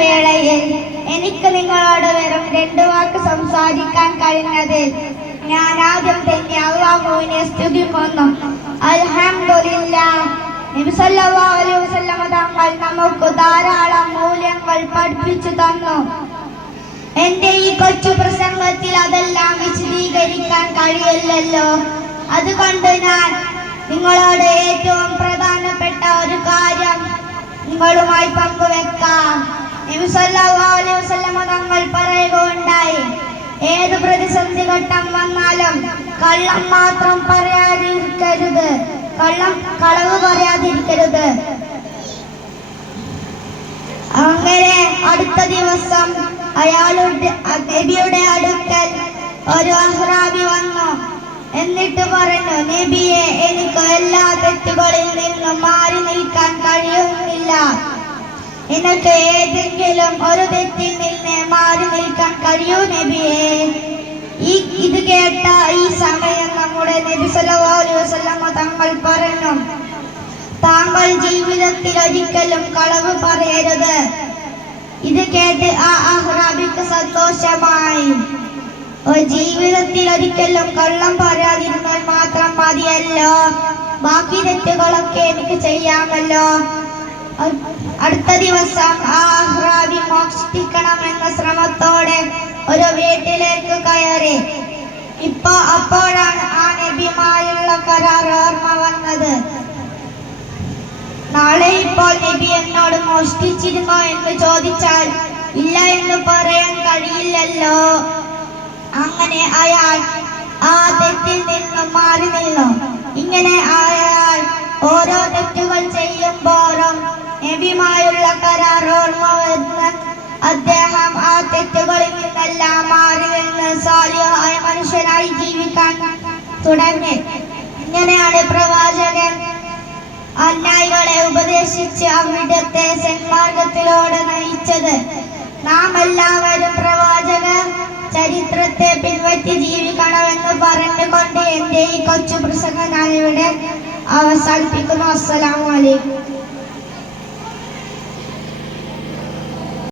വേളയിൽ എനിക്ക് നിങ്ങളോട് വെറും 2 വാക്ക് സംസാരിക്കാൻ കഴിഞ്ഞതിൽ ഞാൻ ആദ്യം തന്നെ അല്ലാഹുവിനെ സ്തുതിക്കുന്നു. അൽഹംദുലില്ലാഹ്. നബി സല്ലല്ലാഹു അലൈഹി വസല്ലം തങ്ങൾ നമുക്ക് ധാരാളം മൂല്യങ്ങൾ പഠിപ്പിച്ചു തന്നു. എന്റെ ഈ കൊച്ചു പ്രസംഗത്തിൽ അതെല്ലാം വിശദീകരിക്കാൻ കഴിയില്ലല്ലോ. അതുകൊണ്ട് ഞാൻ നിങ്ങളോട് ഏറ്റവും പ്രധാനപ്പെട്ട ഒരു കാര്യം നിങ്ങളുമായി പങ്കുവെക്കാം. നബി സല്ലല്ലാഹു അലൈഹി വസല്ലം തങ്ങൾ പറയുകയുണ്ടായി, ഏത് പ്രതിസന്ധി ഘട്ടം വന്നാലും കള്ളം മാത്രം പറയാതിരിക്കരുത്, കളവ് പറയാതിരിക്കരുത്. അങ്ങനെ അടുത്ത ദിവസം നബിയുടെ അടുക്കൽ ഒരു അഹ്റാബി വന്നു. എന്നിട്ട് പറഞ്ഞു, നബിയെ, എനിക്ക് എല്ലാ തെറ്റുകളിൽ നിന്നും മാറി നിൽക്കാൻ കഴിയുന്നില്ല. എനിക്ക് ഏതെങ്കിലും ഒരു തെറ്റിൽ നിന്ന് മാറി നിൽക്കാൻ കഴിയൂ നബിയെ. ഇത് കേട്ട ഈ സമയം നമ്മുടെ നബി സല്ലല്ലാഹു അലൈഹി വസല്ലം തങ്ങൾ പറഞ്ഞു, താങ്കൾ ജീവിതത്തിൽ ഒരിക്കലും കളവ് പറയരുത്. ഇത് കേട്ട് ആ അഹ്റാബിക്ക് സന്തോഷമായി. ജീവിതത്തിൽ ഒരിക്കലും കള്ളം പറയാതിരുന്നാൽ മാത്രം മതിയല്ലോ, ബാക്കി തെറ്റുകളൊക്കെ എനിക്ക് ചെയ്യാമല്ലോ. അടുത്ത ദിവസം ആ അഹ്റാബി മോഷ്ടിക്കണമെന്ന ശ്രമത്തോടെ ഒരു വീട്ടിലേക്ക് കയറി. അപ്പോഴാണ് ആ നബിയുമായുള്ള കരാർ ഓർമ്മ വന്നത്. നാളെ ഇപ്പോൾ നബി എന്നോട് മോഷ്ടിച്ചിരുന്നോ എന്ന് ചോദിച്ചാൽ ഇല്ല എന്ന് പറയാൻ കഴിയില്ലല്ലോ. അങ്ങനെ അയാൾ ആ തെറ്റിൽ നിന്നും മാറി നിന്നു. ഇങ്ങനെ അയാൾ ഓരോ തെറ്റുകൾ ചെയ്യുമ്പോഴും നബിയുമായുള്ള കരാർ ഓർമ്മ വന്ന് അദ്ദേഹം ആ തെറ്റുകളിൽ നിന്നെല്ലാം മാറി നിന്ന് സാലിഹായ മനുഷ്യനായി ജീവിക്കാൻ തുടങ്ങി. ഇങ്ങനെയാണ് പ്രവാചകൻ അന്യായികളെ ഉപദേശിച്ച് അവിടുത്തെ സന്മാർഗത്തിലൂടെ നയിച്ചത്. നാം എല്ലാവരും പ്രവാചക ചരിത്രത്തെ പിൻപറ്റി ജീവിക്കണമെന്ന് പറഞ്ഞുകൊണ്ട് എന്റെ ഈ കൊച്ചു പ്രസംഗം ഞാനിവിടെ അവസാനിപ്പിക്കുന്നു. അസ്സലാമു അലൈക്കും.